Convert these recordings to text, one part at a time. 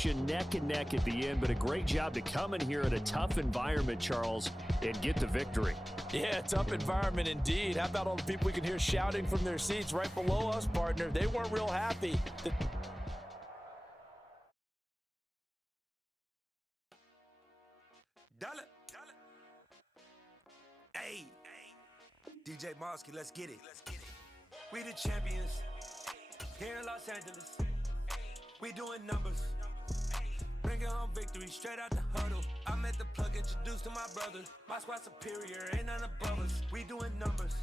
situation neck and neck at the end, but a great job to come in here at a tough environment, Charles, and get the victory. Yeah, tough environment indeed. How about all the people we can hear shouting from their seats right below us, partner? They weren't real happy. Hey, DJ Mosky, let's get it. We the champions here in Los Angeles. We doing numbers. Bringing home victory straight out the huddle. I'm at the plug, introduced to my brother. My squad superior, ain't none above us. We doing numbers.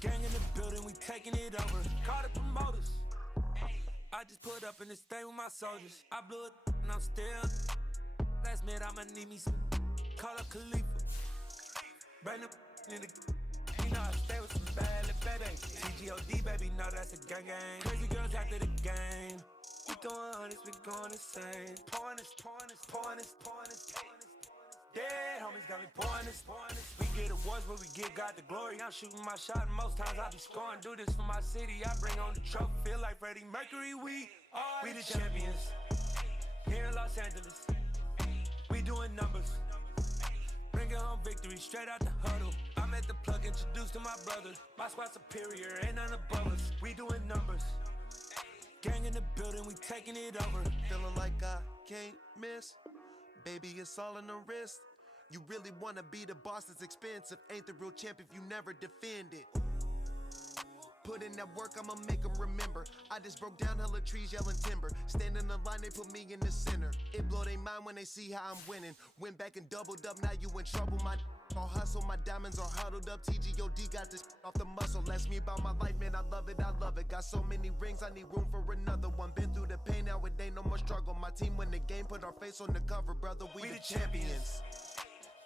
Gang in the building, we taking it over. Call the promoters. I just put up in this thing with my soldiers. I blew it and I'm still. Last minute I'ma need me some. Call up Khalifa. Bring them in the. You know I stay with some bad little baby. CGOD baby, know that's a gang gang. Crazy girls after the game. We throwing hundreds, we going insane. Pouring this. Dead homies got me pouring this. We get awards, but we give God the glory. I'm shooting my shot, and most times I be scoring. Do this for my city, I bring on the trophy. Feel like Freddie Mercury, we the champions. Here in Los Angeles, we doing numbers. Bringing home victory straight out the huddle. I'm at the plug, introduced to my brother. My squad superior, ain't none above us. We doing numbers. Gang in the building, we taking it over. Feeling like I can't miss. Baby, it's all in the wrist. You really wanna be the boss, that's expensive. Ain't the real champ if you never defend it. Put in that work, I'ma make them remember. I just broke down hella trees, yelling timber. Stand in the line, they put me in the center. It blow their mind when they see how I'm winning. Went back and doubled up, now you in trouble. My all hustle, my diamonds are huddled up. TGOD got this off the muscle. Ask me about my life, man, I love it. Got so many rings, I need room for another one. Been through the pain, now it ain't no more struggle. My team win the game, put our face on the cover, brother. We the champions.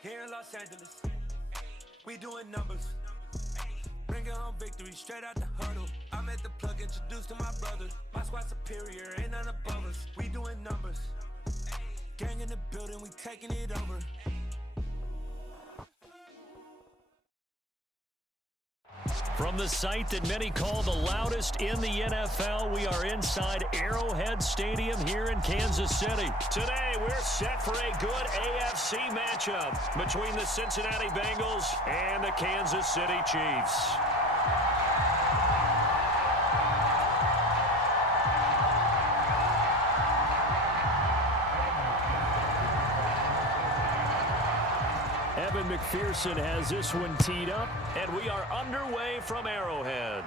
Here in Los Angeles, we doing numbers. Bringing home victory straight out the huddle. I'm at the plug, introduced to my brother. My squad superior, ain't none above us. We doing numbers. Gang in the building, we taking it over. From the site that many call the loudest in the NFL, we are inside Arrowhead Stadium here in Kansas City. Today, we're set for a good AFC matchup between the Cincinnati Bengals and the Kansas City Chiefs. Evan McPherson has this one teed up, and we are underway from Arrowhead.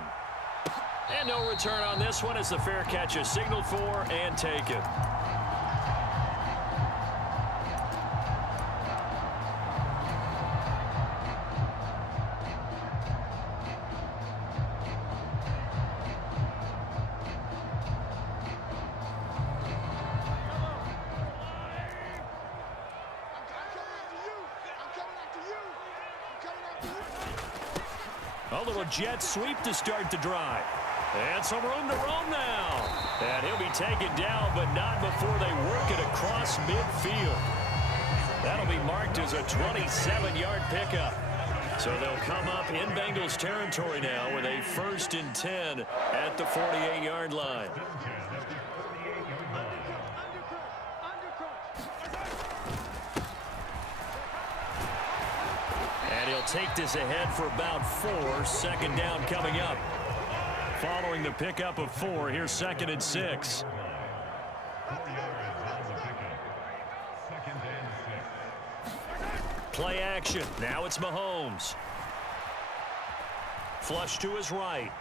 And no return on this one as the fair catch is signaled for and taken. A little jet sweep to start the drive. And some room to roam now. And he'll be taken down, but not before they work it across midfield. That'll be marked as a 27-yard pickup. So they'll come up in Bengals territory now with a 1st and 10 at the 48-yard line. And he'll take this ahead for about 4. 2nd down coming up. Following the pickup of 4, here's 2nd and 6. Play action. Now it's Mahomes. Flush to his right.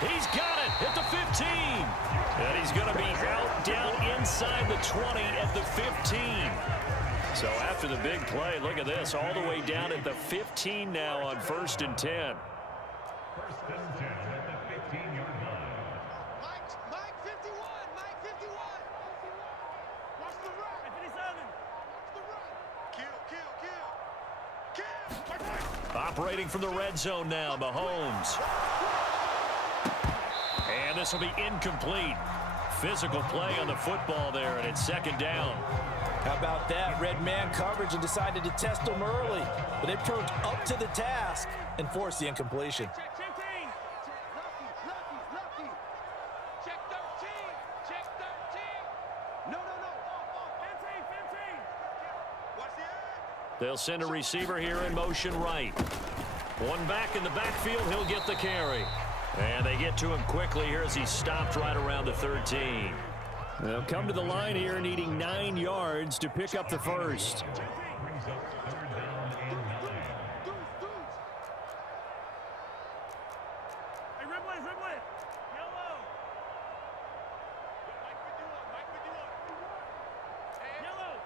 He's got it at the 15. And he's going to be out down inside the 20 at the 15. So after the big play, look at this, all the way down at the 15 now on 1st and 10. 1st and 10 at the 15-yard line. Mike 51, Mike 51. Watch the run. 57. Watch the run. Kill. Operating from the red zone now, Mahomes. And this will be incomplete. Physical play on the football there, and it's 2nd down. How about that? Red man coverage and decided to test them early. But they proved up to the task and forced the incompletion. Check 13. Lucky. Check 13. They'll send a receiver here in motion right. One back in the backfield. He'll get the carry. And they get to him quickly here as he stopped right around the 13. They'll come to the line here needing 9 yards to pick up the first. Brings up third down and 9. Hey, Ridley, yellow. Mike 51, Mike 51. Hey, yellow.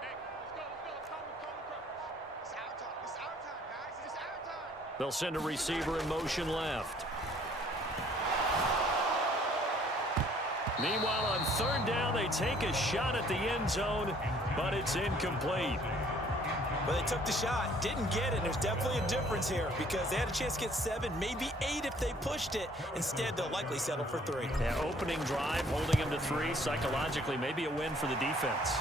Hey, let's go. It's our time. It's our time, guys. It's our time. They'll send a receiver in motion left. Meanwhile, on third down, they take a shot at the end zone, but it's incomplete. But they took the shot, didn't get it. There's definitely a difference here because they had a chance to get 7, maybe 8 if they pushed it. Instead, they'll likely settle for 3. Yeah, opening drive, holding him to 3, psychologically, maybe a win for the defense.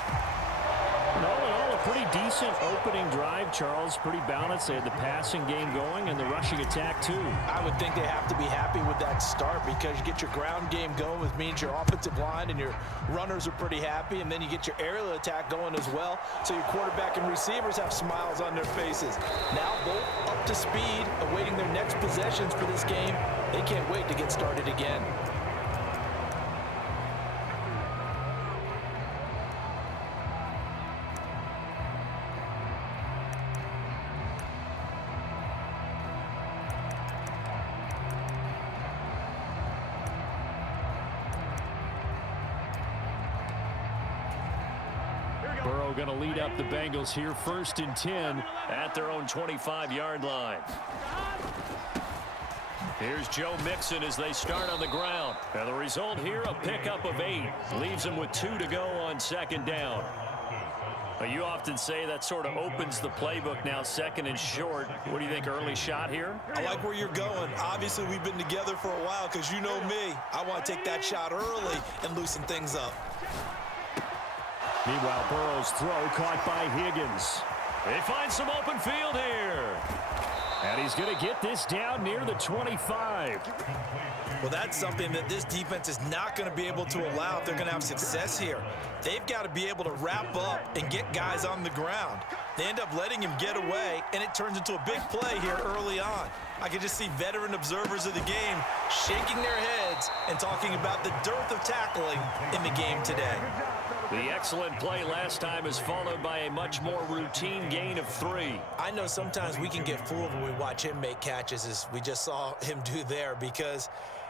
And all in all, a pretty decent opening drive, Charles. Pretty balanced. They had the passing game going and the rushing attack, too. I would think they have to be happy with that start because you get your ground game going, which means your offensive line and your runners are pretty happy, and then you get your aerial attack going as well, so your quarterback and receivers have smiles on their faces. Now both up to speed, awaiting their next possessions for this game. They can't wait to get started again. Burrow going to lead up the Bengals here, 1st and 10 at their own 25-yard line. Here's Joe Mixon as they start on the ground. And the result here, a pickup of 8. Leaves them with 2 to go on 2nd down. You often say that sort of opens the playbook now, 2nd and short. What do you think, early shot here? I like where you're going. Obviously, we've been together for a while because you know me. I want to take that shot early and loosen things up. Meanwhile, Burrow's throw caught by Higgins. They find some open field here. And he's going to get this down near the 25. Well, that's something that this defense is not going to be able to allow if they're going to have success here. They've got to be able to wrap up and get guys on the ground. They end up letting him get away, and it turns into a big play here early on. I can just see veteran observers of the game shaking their heads and talking about the dearth of tackling in the game today. The excellent play last time is followed by a much more routine gain of 3. I know sometimes we can get fooled when we watch him make catches, as we just saw him do there, because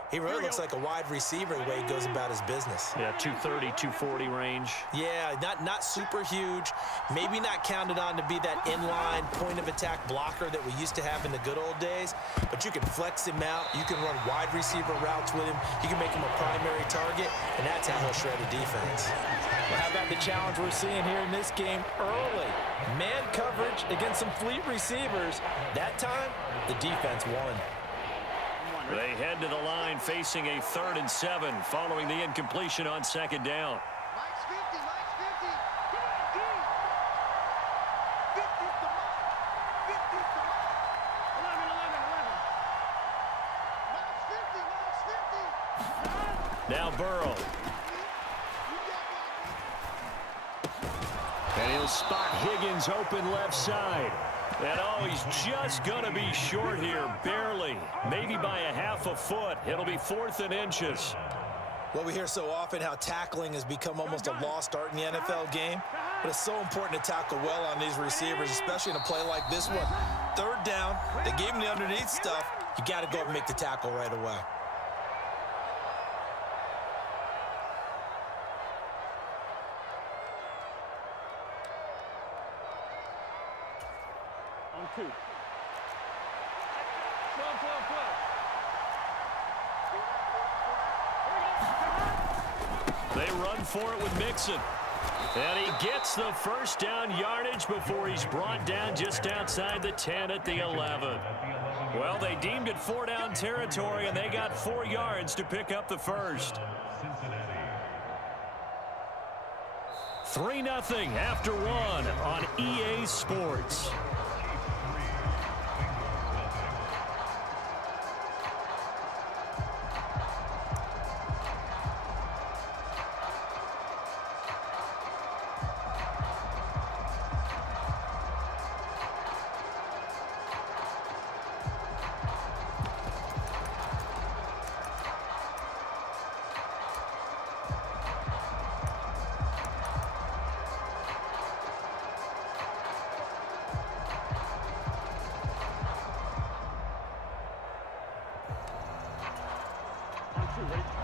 he really looks like a wide receiver the way he goes about his business. Yeah, 230, 240 range. Yeah, not super huge. Maybe not counted on to be that inline point-of-attack blocker that we used to have in the good old days. But you can flex him out. You can run wide receiver routes with him. You can make him a primary target, and that's how he'll shred a defense. Well, how about the challenge we're seeing here in this game early? Man coverage against some fleet receivers. That time, the defense won. They head to the line facing a 3rd and 7 following the incompletion on 2nd down. Mike's 50, Mike's 50. Come on, D. 50's the mark. 50's the mark. 11. Mike's 50, Mike's 50. Now Burrow. And he'll spot Higgins open left side. And oh, he's just going to be short here, barely. Maybe by a half a foot. It'll be 4th and inches. Well, we hear so often how tackling has become almost a lost art in the NFL game. But it's so important to tackle well on these receivers, especially in a play like this one. 3rd down, they gave him the underneath stuff. You got to go up and make the tackle right away. On 2. 12. They run for it with Mixon. And he gets the 1st down yardage before he's brought down just outside the 10 at the 11. Well, they deemed it 4 down territory, and they got 4 yards to pick up the first. 3-0 after 1 on EA Sports.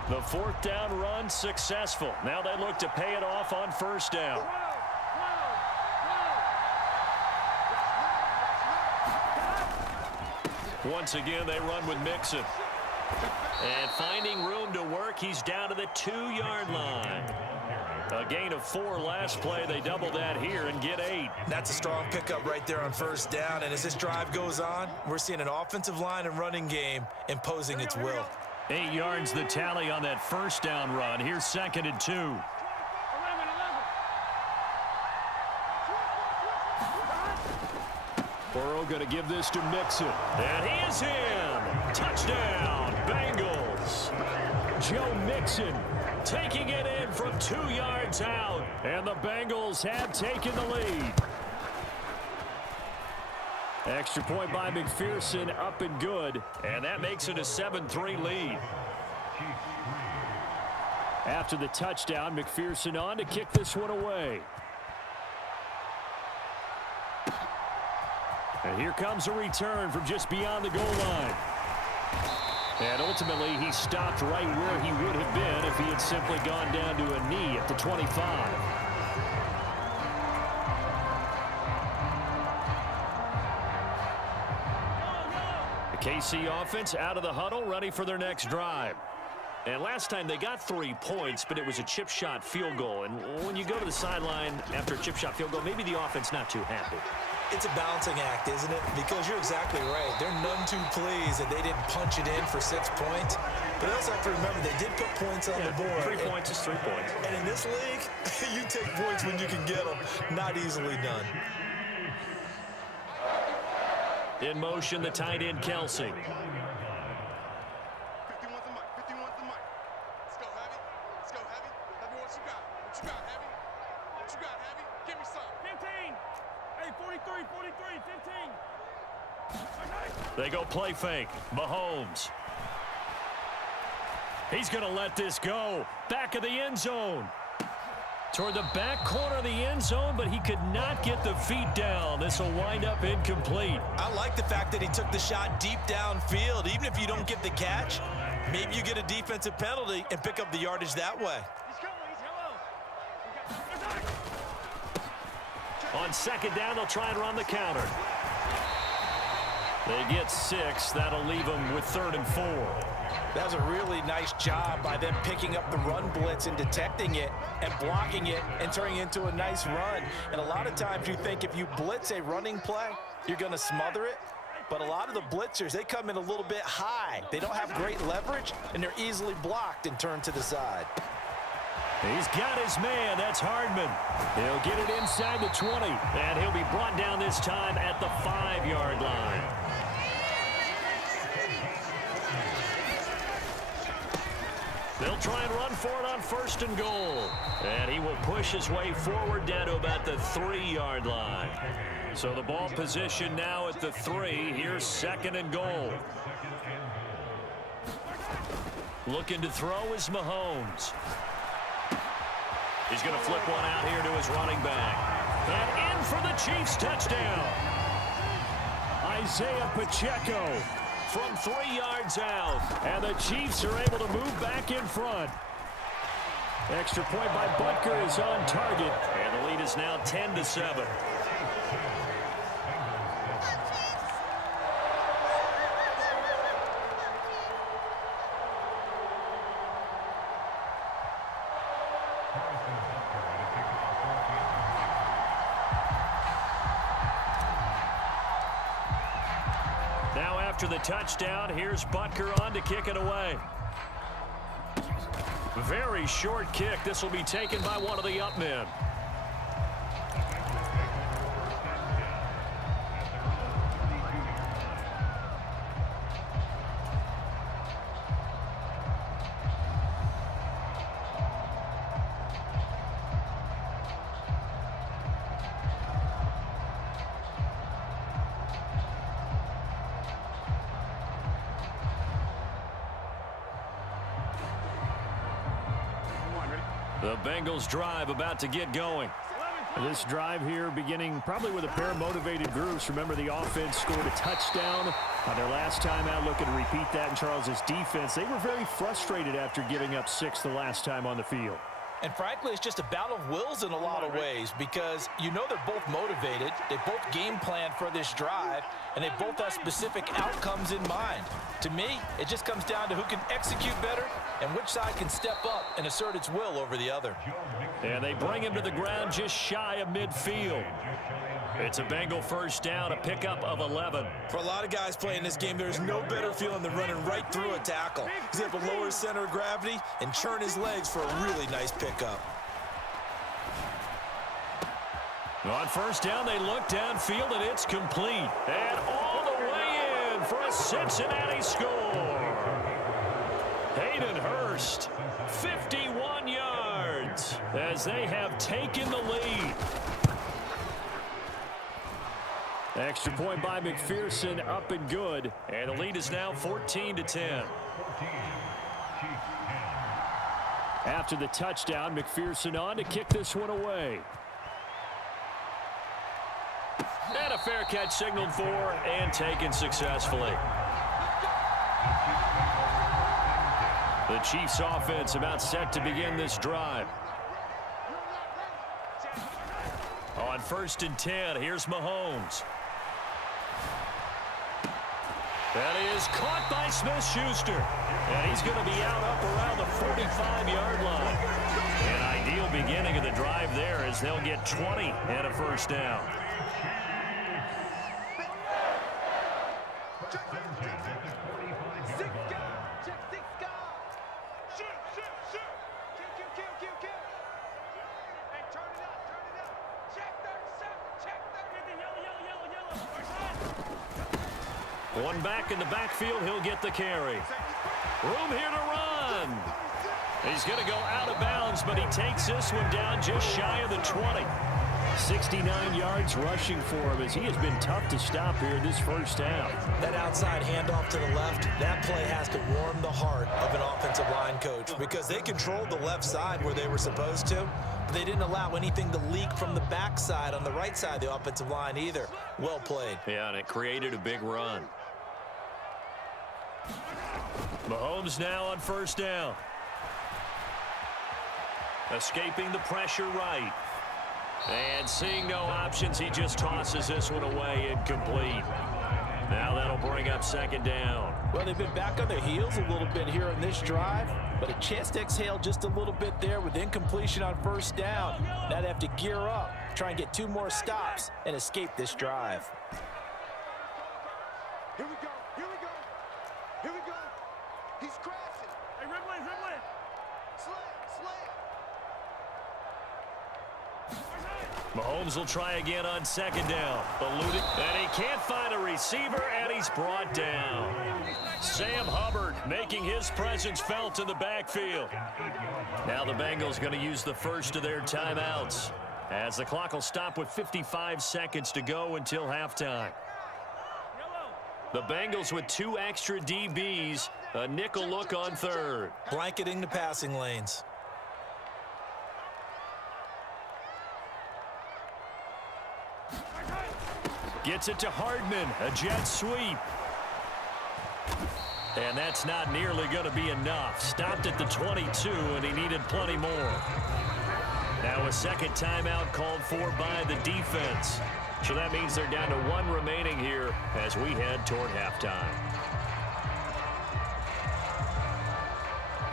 The fourth down run successful. Now they look to pay it off on first down. Once again, they run with Mixon. And finding room to work, he's down to the 2-yard line. A gain of 4 last play. They double that here and get 8. That's a strong pickup right there on first down. And as this drive goes on, we're seeing an offensive line and running game imposing its will. 8 yards the tally on that first down run. Here's 2nd and 2. Burrow going to give this to Mixon. And he is in. Touchdown, Bengals. Joe Mixon taking it in from 2 yards out. And the Bengals have taken the lead. Extra point by McPherson, up and good. And that makes it a 7-3 lead. After the touchdown, McPherson on to kick this one away. And here comes a return from just beyond the goal line. And ultimately, he stopped right where he would have been if he had simply gone down to a knee at the 25. The KC offense out of the huddle, ready for their next drive. And last time they got 3 points, but it was a chip shot field goal. And when you go to the sideline after a chip shot field goal, maybe the offense not too happy. It's a balancing act, isn't it? Because you're exactly right. They're none too pleased that they didn't punch it in for 6 points. But they also have to remember they did put points on the board. 3 points is 3 points. And in this league, you take points when you can get them. Not easily done. In motion, the tight end, Kelsey. 51's the mic. 51's the mic. Let's go, Heavy. Let's go, Heavy. Heavy, what you got? What you got, Heavy? What you got, Heavy? Give me some. 15. Hey, 43, 15. They go play fake. Mahomes. He's going to let this go. Back of the end zone. Toward the back corner of the end zone, but he could not get the feet down. This will wind up incomplete. I like the fact that he took the shot deep downfield. Even if you don't get the catch, maybe you get a defensive penalty and pick up the yardage that way. On second down, they'll try and run the counter. They get 6. That'll leave them with 3rd and 4. That was a really nice job by them picking up the run blitz and detecting it and blocking it and turning it into a nice run. And a lot of times you think if you blitz a running play, you're going to smother it. But a lot of the blitzers, they come in a little bit high. They don't have great leverage, and they're easily blocked and turned to the side. He's got his man. That's Hardman. He'll get it inside the 20, and he'll be brought down this time at the 5-yard line. They'll try and run for it on 1st and goal. And he will push his way forward down to about the 3-yard line. So the ball position now at the 3. Here's 2nd and goal. Looking to throw is Mahomes. He's going to flip one out here to his running back. And in for the Chiefs touchdown. Isaiah Pacheco from 3 yards out. And the Chiefs are able to move back in front. Extra point by Butker is on target. And the lead is now 10-7. Now after the touchdown, here's Butker on to kick it away. Very short kick. This will be taken by one of the up men. The Bengals drive about to get going. This drive here beginning probably with a pair of motivated groups. Remember, the offense scored a touchdown on their last time out. Looking to repeat that in Charles's defense. They were very frustrated after giving up 6 the last time on the field. And frankly, it's just a battle of wills in a lot of ways because you know they're both motivated. They both game planned for this drive, and they both have specific outcomes in mind. To me, it just comes down to who can execute better and which side can step up and assert its will over the other. And they bring him to the ground just shy of midfield. It's a Bengal first down, a pickup of 11. For a lot of guys playing this game, there's no better feeling than running right through a tackle. He's able to lower his center of gravity and churn his legs for a really nice pickup. On first down, they look downfield, and it's complete. And all the way in for a Cincinnati score. Hayden Hurst, 51 yards, as they have taken the lead. Extra point by McPherson, up and good. And the lead is now 14-10. After the touchdown, McPherson on to kick this one away. And a fair catch signaled for and taken successfully. The Chiefs offense about set to begin this drive. On 1st and 10, here's Mahomes. That is caught by Smith-Schuster. And he's going to be out up around the 45-yard line. An ideal beginning of the drive there as they'll get 20 and a first down. One back in the backfield, he'll get the carry. Room here to run. He's going to go out of bounds, but he takes this one down just shy of the 20. 69 yards rushing for him as he has been tough to stop here this first half. That outside handoff to the left, that play has to warm the heart of an offensive line coach because they controlled the left side where they were supposed to, but they didn't allow anything to leak from the backside on the right side of the offensive line either. Well played. Yeah, and it created a big run. Mahomes now on first down. Escaping the pressure right. And seeing no options, he just tosses this one away, incomplete. Now that'll bring up second down. Well, they've been back on their heels a little bit here in this drive, but a chance to exhale just a little bit there with incompletion on first down. Now they have to gear up, try and get 2 more stops, and escape this drive. Here we go. Here we go. Here we go. He's crashing. Hey, Ridley, Ridley. Slam. Mahomes will try again on second down. Eluded, and he can't find a receiver, and he's brought down. Sam Hubbard making his presence felt in the backfield. Now the Bengals going to use the first of their timeouts as the clock will stop with 55 seconds to go until halftime. The Bengals with 2 extra DBs, a nickel look on third. Blanketing the passing lanes. Gets it to Hardman, a jet sweep. And that's not nearly going to be enough. Stopped at the 22, and he needed plenty more. Now a second timeout called for by the defense. So that means they're down to 1 remaining here as we head toward halftime.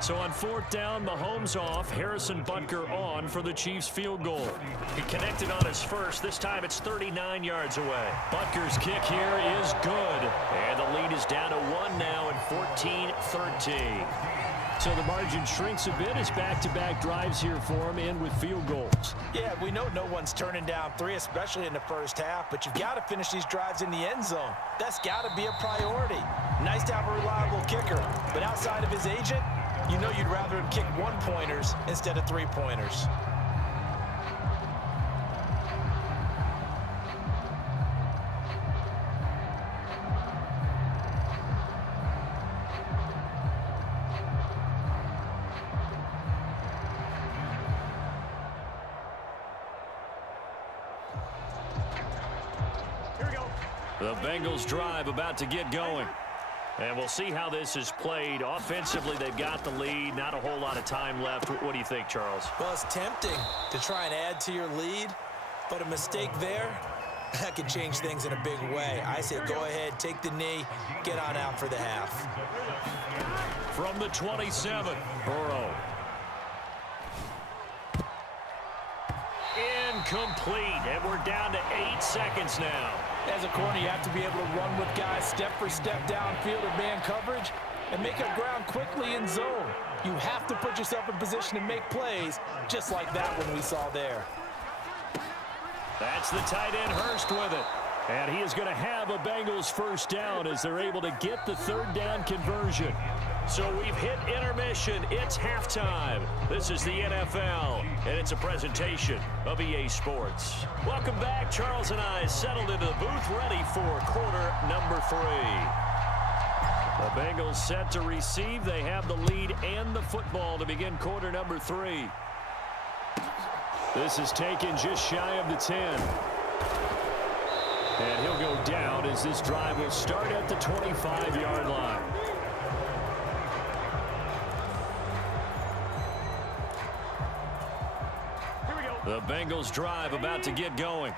So on 4th down, Mahomes off, Harrison Butker on for the Chiefs field goal. He connected on his first. This time it's 39 yards away. Butker's kick here is good. And the lead is down to 1 now at 14-13. So the margin shrinks a bit as back-to-back drives here for him and with field goals. Yeah, we know no one's turning down 3, especially in the first half, but you've got to finish these drives in the end zone. That's got to be a priority. Nice to have a reliable kicker, but outside of his agent, you know you'd rather him kick 1-pointers instead of 3-pointers. The Bengals drive about to get going. And we'll see how this is played. Offensively, they've got the lead. Not a whole lot of time left. What do you think, Charles? Well, it's tempting to try and add to your lead, but a mistake there, that could change things in a big way. I say go ahead, take the knee, get on out for the half. From the 27, Burrow. Incomplete, and we're down to 8 seconds now. As a corner, you have to be able to run with guys step for step downfield or man coverage and make up ground quickly in zone. You have to put yourself in position to make plays, just like that one we saw there. That's the tight end Hurst with it. And he is going to have a Bengals first down as they're able to get the third down conversion. So we've hit intermission. It's halftime. This is the NFL, and it's a presentation of EA Sports. Welcome back. Charles and I settled into the booth, ready for quarter number 3. The Bengals set to receive. They have the lead and the football to begin quarter number 3. This is taken just shy of the 10. And he'll go down as this drive will start at the 25-yard line. The Bengals drive about to get going.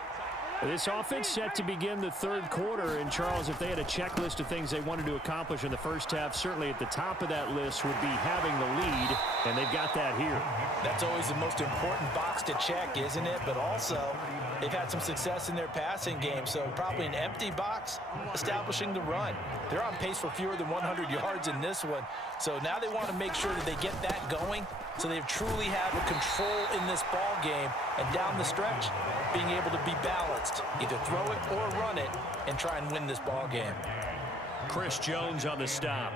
This offense set to begin the third quarter. And, Charles, if they had a checklist of things they wanted to accomplish in the first half, certainly at the top of that list would be having the lead, and they've got that here. That's always the most important box to check, isn't it? But also, they've had some success in their passing game, so probably an empty box establishing the run. They're on pace for fewer than 100 yards in this one, so now they want to make sure that they get that going so they truly have a control in this ball game, and down the stretch, being able to be balanced, either throw it or run it, and try and win this ball game. Chris Jones on the stop.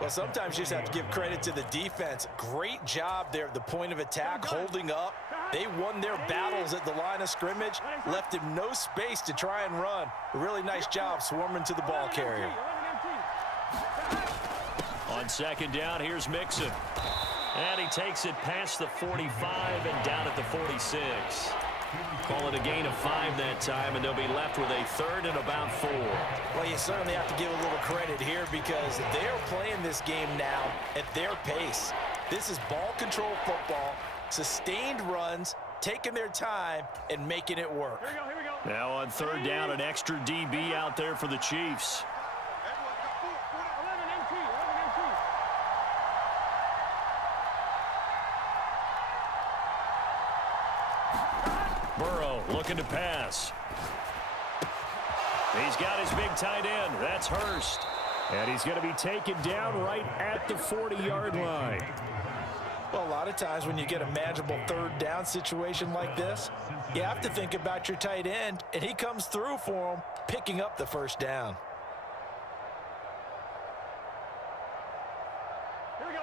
Well, sometimes you just have to give credit to the defense. Great job there at the point of attack, holding up. They won their battles at the line of scrimmage, left him no space to try and run. A really nice job swarming to the ball carrier. On second down, here's Mixon. And he takes it past the 45 and down at the 46. Call it a gain of 5 that time, and they'll be left with a third and about 4. Well, you certainly have to give a little credit here because they're playing this game now at their pace. This is ball control football, sustained runs, taking their time, and making it work. Now on third down, an extra DB out there for the Chiefs. Burrow looking to pass. He's got his big tight end. That's Hurst. And he's going to be taken down right at the 40-yard line. Well, a lot of times when you get a manageable third down situation like this, you have to think about your tight end, and he comes through for him, picking up the first down.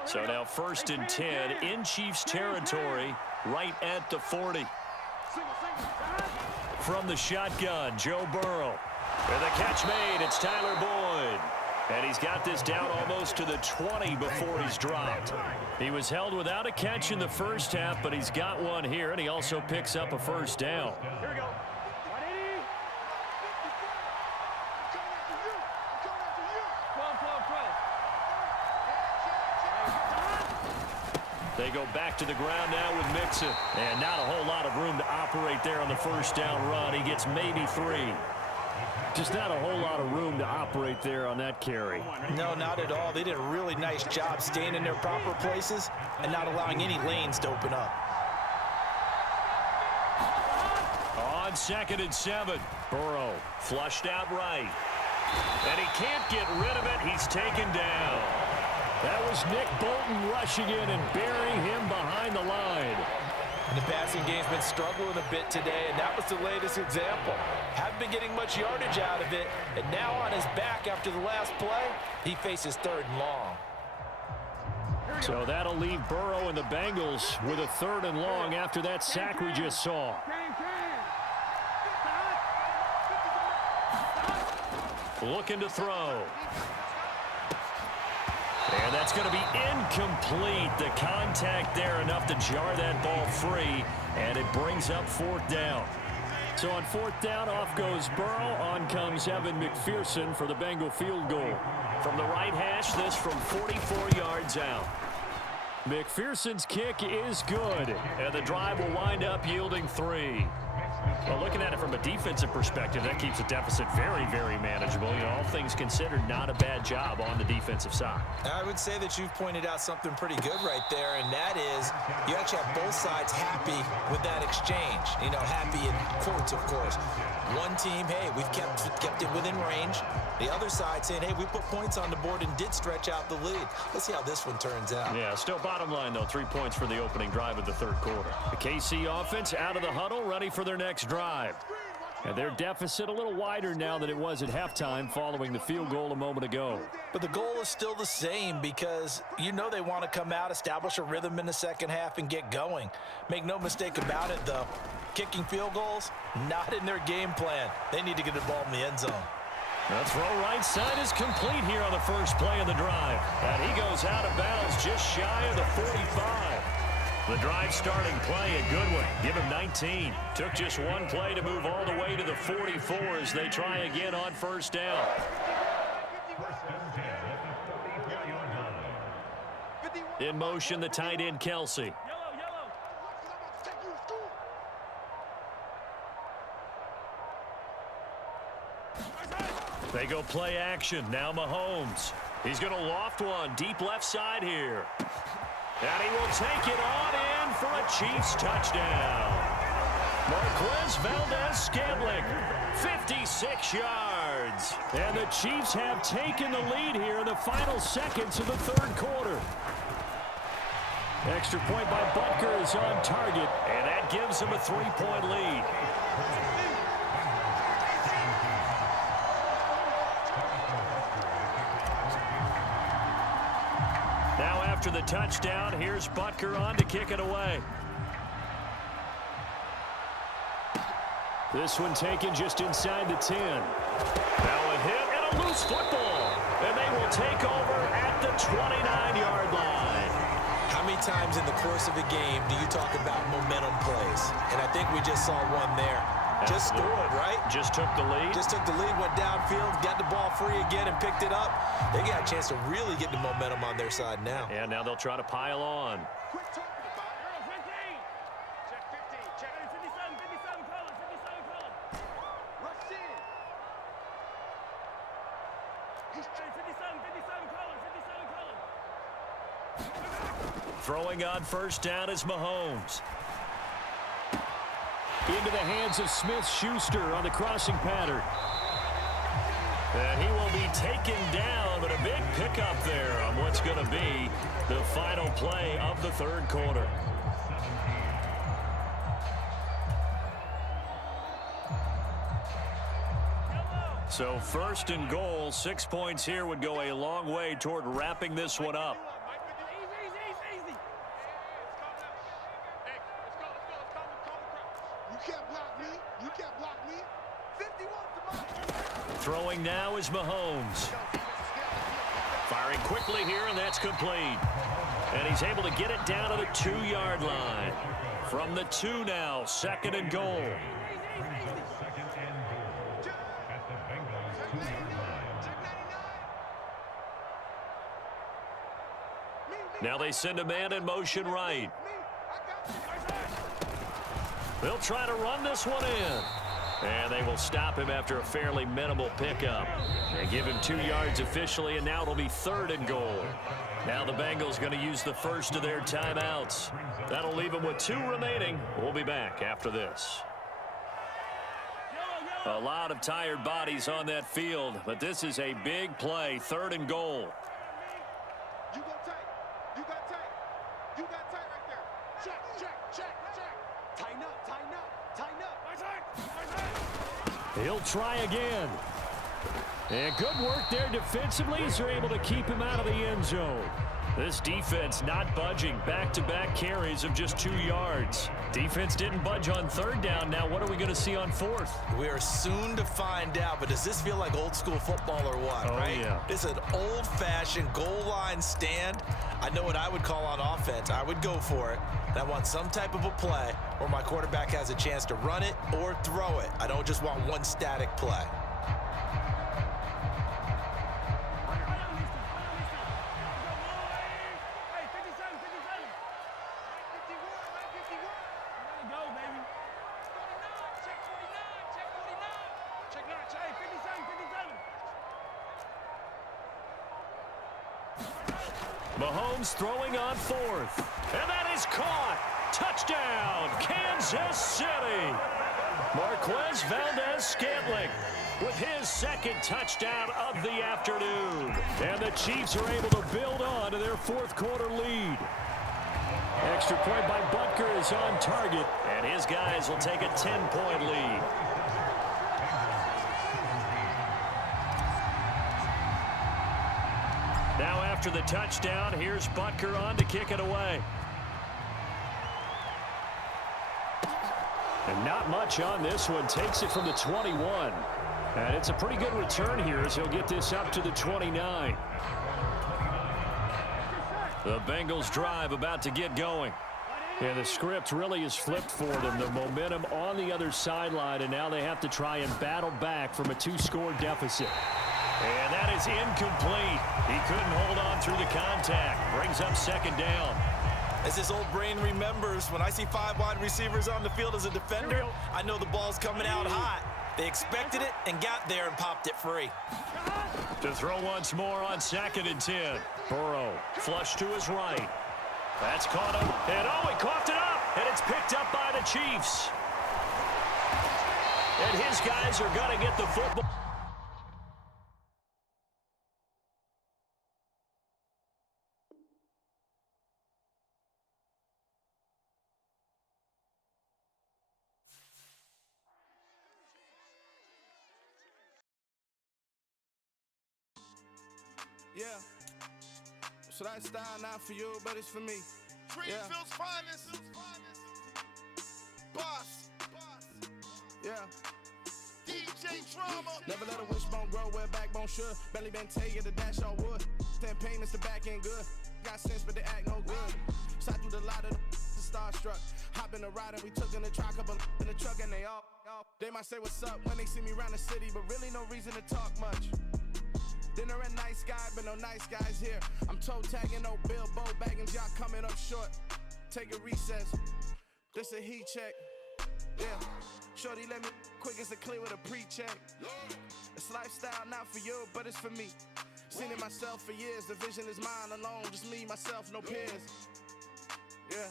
So now first and 10 in Chiefs territory right at the 40. From the shotgun, Joe Burrow. With a catch made, it's Tyler Boyd. And he's got this down almost to the 20 before he's dropped. He was held without a catch in the first half, but he's got one here, and he also picks up a first down. Here we go. They go back to the ground now with Mixon. And not a whole lot of room to operate there on the first down run. He gets maybe 3. Just not a whole lot of room to operate there on that carry. No, not at all. They did a really nice job staying in their proper places and not allowing any lanes to open up. On second and 7, Burrow flushed out right. And he can't get rid of it. He's taken down. That was Nick Bolton rushing in and burying him behind the line. And the passing game's been struggling a bit today, and that was the latest example. Haven't been getting much yardage out of it, and now on his back after the last play, he faces third and long. So that'll leave Burrow and the Bengals with a third and long after that sack we just saw. Looking to throw. And that's going to be incomplete. The contact there enough to jar that ball free, and it brings up fourth down. So on fourth down, off goes Burrow. On comes Evan McPherson for the Bengal field goal. From the right hash, this from 44 yards out. McPherson's kick is good, and the drive will wind up yielding 3. Well, looking at it from a defensive perspective, that keeps the deficit very, very manageable. You know, all things considered, not a bad job on the defensive side. I would say that you've pointed out something pretty good right there, and that is you actually have both sides happy with that exchange. You know, happy in quotes, of course. One team, hey, we've kept it within range. The other side saying, hey, we put points on the board and did stretch out the lead. Let's see how this one turns out. Yeah, still bottom line, though, 3 points for the opening drive of the third quarter. The KC offense out of the huddle, ready for their next drive. And their deficit a little wider now than it was at halftime following the field goal a moment ago. But the goal is still the same because you know they want to come out, establish a rhythm in the second half, and get going. Make no mistake about it, though. Kicking field goals, not in their game plan. They need to get the ball in the end zone. The throw right side is complete here on the first play of the drive. And he goes out of bounds just shy of the 45. The drive starting play, a good one. Give him 19. Took just one play to move all the way to the 44 as they try again on first down. In motion, the tight end, Kelsey. They go play action. Now Mahomes. He's going to loft one deep left side here. And he will take it on in for a Chiefs touchdown. Marquez Valdez-Scantling, 56 yards. And the Chiefs have taken the lead here in the final seconds of the third quarter. Extra point by Butker is on target, and that gives them a 3-point lead. Now after the touchdown, here's Butker on to kick it away. This one taken just inside the 10. Now a hit and a loose football. And they will take over at the 29-yard line. How many times in the course of a game do you talk about momentum plays? And I think we just saw one there. Just scored, right? Just took the lead. Just took the lead, went downfield, got the ball free again and picked it up. They got a chance to really get the momentum on their side now. And now they'll try to pile on. Quit talking about it. 15. Check 15. Check 57 colors. 57 colors. Rush in. He's 57 colors. 57 colors. Throwing on first down is Mahomes. Into the hands of Smith-Schuster on the crossing pattern. And he will be taken down, but a big pickup there on what's going to be the final play of the third quarter. So first and goal, 6 points here would go a long way toward wrapping this one up. Throwing now is Mahomes. Firing quickly here, and that's complete. And he's able to get it down to the 2-yard line. From the 2 now, second and goal. Now they send a man in motion right. They'll try to run this one in. And they will stop him after a fairly minimal pickup. They give him 2 yards officially, and now it'll be third and goal. Now the Bengals going to use the first of their timeouts. That'll leave them with 2 remaining. We'll be back after this. A lot of tired bodies on that field, but this is a big play, third and goal. You go tight. You got tight. You got tight right there. Check. Tighten up. He'll try again. And good work there defensively as they're able to keep him out of the end zone. This defense not budging. Back-to-back carries of just 2 yards. Defense didn't budge on third down. Now what are we going to see on fourth? We are soon to find out, but does this feel like old school football or what, right? Yeah. It's an old-fashioned goal line stand. I know what I would call on offense. I would go for it. And I want some type of a play where my quarterback has a chance to run it or throw it. I don't just want one static play. Mahomes throwing on fourth. And that is caught. Touchdown, Kansas City. Marquez Valdez-Scantling with his second touchdown of the afternoon. And the Chiefs are able to build on to their fourth quarter lead. Extra point by Butker is on target, and his guys will take a 10-point lead. Now after the touchdown, here's Butker on to kick it away. And not much on this one. Takes it from the 21. And it's a pretty good return here as he'll get this up to the 29. The Bengals drive about to get going. And the script really is flipped for them. The momentum on the other sideline, and now they have to try and battle back from a 2-score deficit. And that is incomplete. He couldn't hold on through the contact. Brings up second down. As his old brain remembers, when I see 5 wide receivers on the field as a defender, I know the ball's coming out hot. They expected it and got there and popped it free. To throw once more on 2nd and 10. Burrow flush to his right. That's caught him. And oh, he coughed it up. And it's picked up by the Chiefs. And his guys are going to get the football. Yeah. So that style not for you, but it's for me. Greenfield's finest. Boss. Yeah. DJ Drama. Never let a wishbone grow where a backbone should. Belly been tell you the dash all wood. 10 payments to back end good. Got sense, but they act no good. Shot through the lot of the starstruck. Hop in the ride and we took in the truck, couple in the truck, and they all. They might say what's up when they see me around the city, but really no reason to talk much. Dinner a nice guy, but no nice guys here. I'm toe tagging, no Bilbo Baggins, y'all coming up short. Take a recess. This a heat check. Yeah. Shorty let me quick as a clear with a pre-check. It's lifestyle not for you, but it's for me. Seen it myself for years. The vision is mine alone. Just me, myself, no peers. Yeah.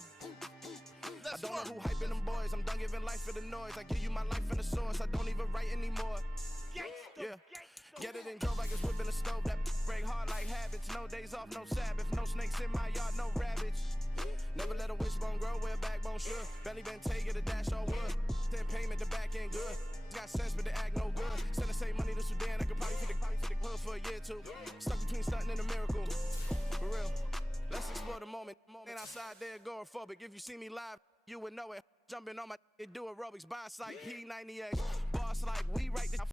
I don't know who hyping them boys. I'm done giving life for the noise. I give you my life in the source. I don't even write anymore. Yeah. Get it and drove like it's whipping a stove. That break hard like habits. No days off, no Sabbath. No snakes in my yard, no rabbits. Never let a wishbone grow where a backbone should. Belly been take it, a dash all wood. 10 payment, the back end good. Got sense, but they act no good. Send the same money to Sudan. I could probably fit the hood for a year or two. Stuck between stunting and a miracle. For real. Let's explore the moment. Ain't outside there agoraphobic. If you see me live, you would know it. Jumping on my do aerobics. Buy site P90X. Boss like we right this.